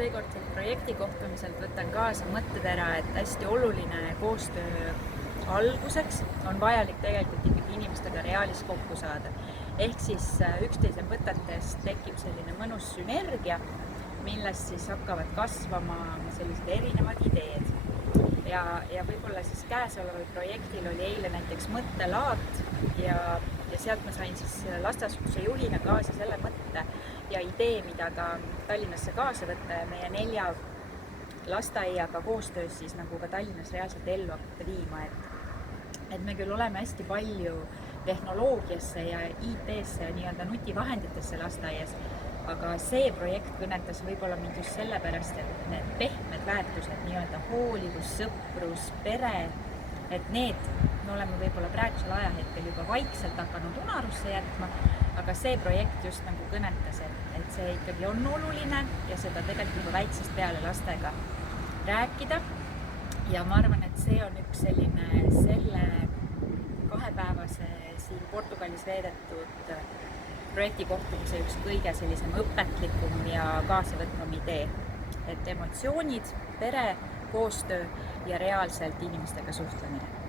seekordselt projektikohtumiselt võtan kaasa mõttetera, et hästi oluline koostöö alguseks on vajalik tegelikult ikkagi inimestega reaalis kokku saada. Ehk siis üksteise mõtetes tekib selline mõnus sünergia, millest siis hakkavad kasvama sellised erinevad ideed. Ja võib-olla siis käesoleval projektil oli eile näiteks mõttelaat ja sealt ma sain siis lasteasutuse juhina kaasa selle mõtte ja idee, mida ka Tallinnasse kaasa võtta ja meie 4 lasteaiaga koostöös siis nagu ka Tallinnas reaalselt ellu hakata viima, et me küll oleme hästi palju tehnoloogiasse ja IT-sse ja nii-öelda nutivahenditesse lasteaias, aga see projekt kõnetas võib-olla mind just sellepärast, et need pehmed väärtused, nii-öelda hoolivus, sõprus, pere, et need me oleme võib-olla praegusel ajahetkel juba vaikselt hakanud unarusse jätma, aga see projekt just nagu kõnetas, et see ikkagi on oluline ja seda tegelikult juba väiksest peale lastega rääkida. Ja ma arvan, et see on üks selline selle 2-päevase siin Portugalis veedetud projektikohtumise üks kõige sellisem õpetlikum ja kaasavõtvam idee, et emotsioonid, pere, koostöö ja reaalselt inimestega suhtlemine.